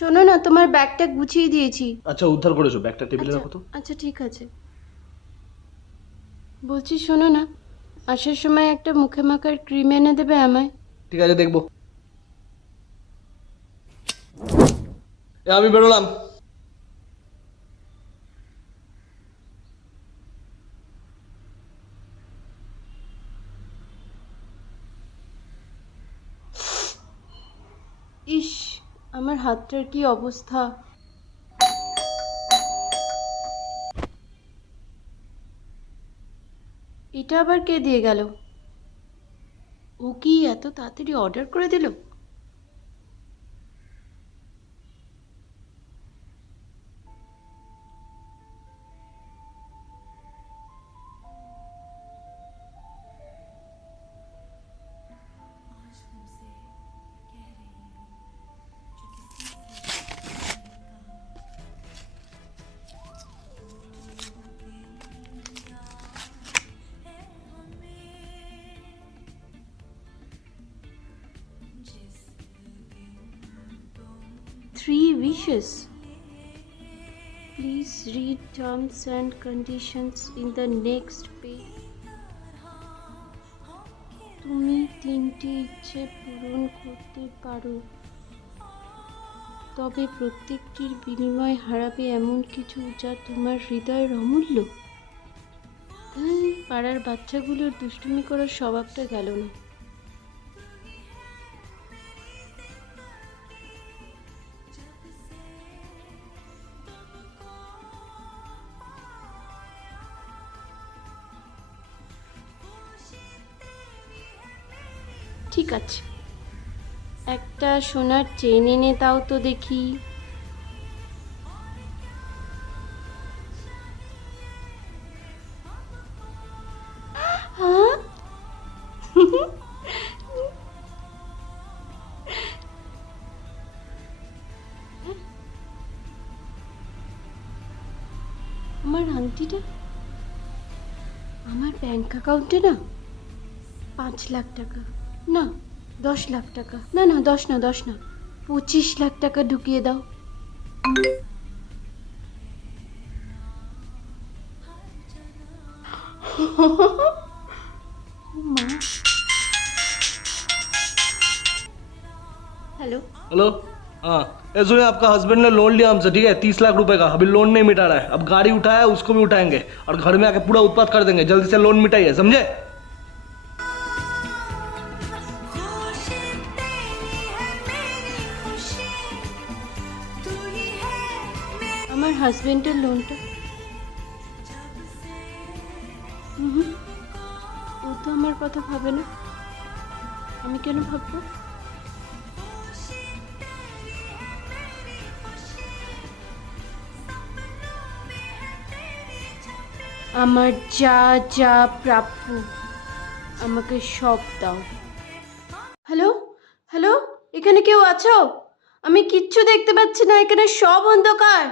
শোনো না তোমার ব্যাগটা গুছিয়ে দিয়েছি। আচ্ছা উদ্ধার করেছ ব্যাগটা টেবিলে আচ্ছা, রাখো তো আচ্ছা ঠিক আছে। বলছি শোনো না আসার সময় একটা মুখে মাখার ক্রিম এনে দেবে আমায়। ঠিক আছে দেখব। এ, আমি বেরোলাম। ইস আমার হাতটার কি অবস্থা? এটা আবার কে দিয়ে গেল? ও কি এত তাড়াতাড়ি অর্ডার করে দিল? Three wishes. Please read terms and conditions in the next page. তুমি তিনটি ইচ্ছে পূরণ করতে পারো তবে প্রত্যেকটির বিনিময় হারাবে এমন কিছু যা তোমার হৃদয়ের অমূল্য পাড়ার বাচ্চাগুলোর দুষ্টুমি করার স্বভাবটা গেল না ঠিক আছে। একটা সোনার চেন এনে দাও তো দেখি? আমার আংটিটা? আমার ব্যাংক অ্যাকাউন্টে না? পাঁচ লাখ টাকা। না দশ লাখ টাকা না না দশ না দশ না পঁচিশ লাখ টাকা ঢুকিয়ে দাও মা हेलो हेलो हाँ ए सुनिए आपका हस्बैंड ने लोन लिया हमसे ठीक है तीस लाख रुपए का अभी लोन नहीं मिटा रहा है अब गाड़ी उठाया उसको भी उठाएंगे और घर में आके पूरा उत्पाद कर देंगे जल्दी से लोन मिटाइए समझे আমার হাজবেন্ডের লোনটা হুম ও তো আমার কথা ভাবে না। আমি কেন ভাববো? আমার যা যা প্রাপ্য, আমাকে সব দাও। হ্যালো? হ্যালো? এখানে কেউ আছো? আমি কিচ্ছু দেখতে পাচ্ছি না, এখানে সব অন্ধকার।